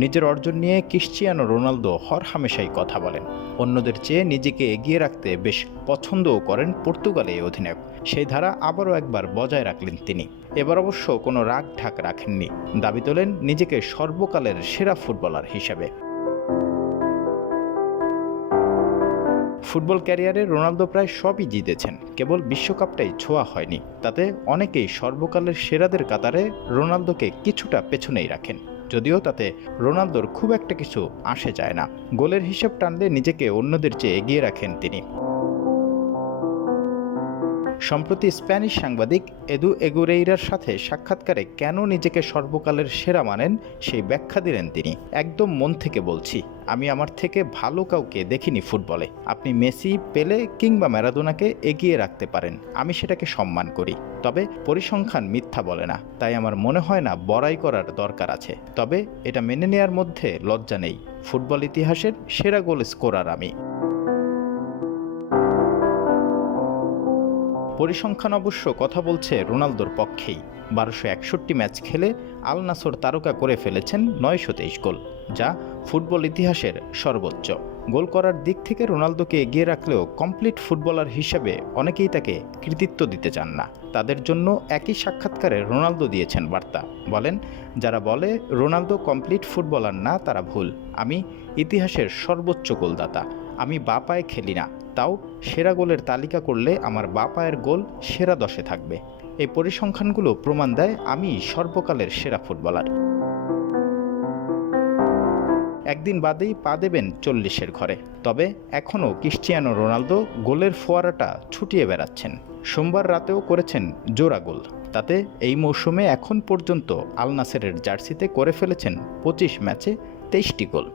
নিজের অর্জন নিয়ে ক্রিশ্চিয়ানো রোনালদো হরহামেশাই কথা বলেন। অন্যদের চেয়ে নিজেকে এগিয়ে রাখতে বেশ পছন্দও করেন পর্তুগালে এই অধিনায়ক। সেই ধারা আবারও একবার বজায় রাখলেন তিনি। এবার অবশ্য কোনো রাগ ঢাক রাখেননি, দাবি তোলেন নিজেকে সর্বকালের সেরা ফুটবলার হিসেবে। ফুটবল ক্যারিয়ারে রোনালদো প্রায় সবই জিতেছেন, কেবল বিশ্বকাপটাই ছোঁয়া হয়নি। তাতে অনেকেই সর্বকালের সেরাদের কাতারে রোনালদোকে কিছুটা পেছনেই রাখেন, যদিও তাতে রোনালদোর খুব একটা কিছু আসে যায় না। গোলের হিসেব টানলে নিজেকে অন্যদের চেয়ে এগিয়ে রাখেন তিনি। সম্প্রতি স্প্যানিশ সাংবাদিক এদু এগুরেইরার সাথে সাক্ষাৎকারে কেন নিজেকে সর্বকালের সেরা মানেন সেই ব্যাখ্যা দিলেন তিনি। একদম মন থেকে বলছি, আমি আমার থেকে ভালো কাউকে দেখিনি ফুটবলে। আপনি মেসি, পেলে কিংবা ম্যারাডোনাকে এগিয়ে রাখতে পারেন, আমি সেটাকে সম্মান করি। তবে পরিসংখ্যান মিথ্যা বলে না, তাই আমার মনে হয় না বড়াই করার দরকার আছে। তবে এটা মেনে নেওয়ার মধ্যে লজ্জা নেই, ফুটবল ইতিহাসের সেরা গোল স্কোরার আমি। পরিসংখ্যান অবশ্য কথা বলছে রোনালদোর পক্ষেই। 1261 ম্যাচ খেলে আল নাসর তারকা করে ফেলেছেন 923 গোল, যা ফুটবল ইতিহাসের সর্বোচ্চ। গোল করার দিক থেকে রোনালদোকে এগিয়ে রাখলেও কমপ্লিট ফুটবলার হিসেবে অনেকেই তাকে কৃতিত্ব দিতে চান না। তাদের জন্য একই সাক্ষাৎকারে রোনালদো দিয়েছেন বার্তা। বলেন, যারা বলে রোনালদো কমপ্লিট ফুটবলার না তারা ভুল। আমি ইতিহাসের সর্বোচ্চ গোলদাতা। আমি বাঁ পায়ে খেলি না, তাও সেরা গোলের তালিকা করলে আমার বাঁ পায়ের গোল সেরা 10-এ থাকবে। এই পরিসংখ্যানগুলো প্রমাণ দেয় আমি সর্বকালের সেরা ফুটবলার। একদিন বাদেই পা দেবেন 40-এর ঘরে। তবে এখনও ক্রিশ্চিয়ানো রোনালদো গোলের ফোয়ারাটা ছুটিয়ে বেড়াচ্ছেন। সোমবার রাতেও করেছেন জোড়া গোল। তাতে এই মৌসুমে এখন পর্যন্ত আল নাসেরের জার্সিতে করে ফেলেছেন 25 ম্যাচে 23টি গোল।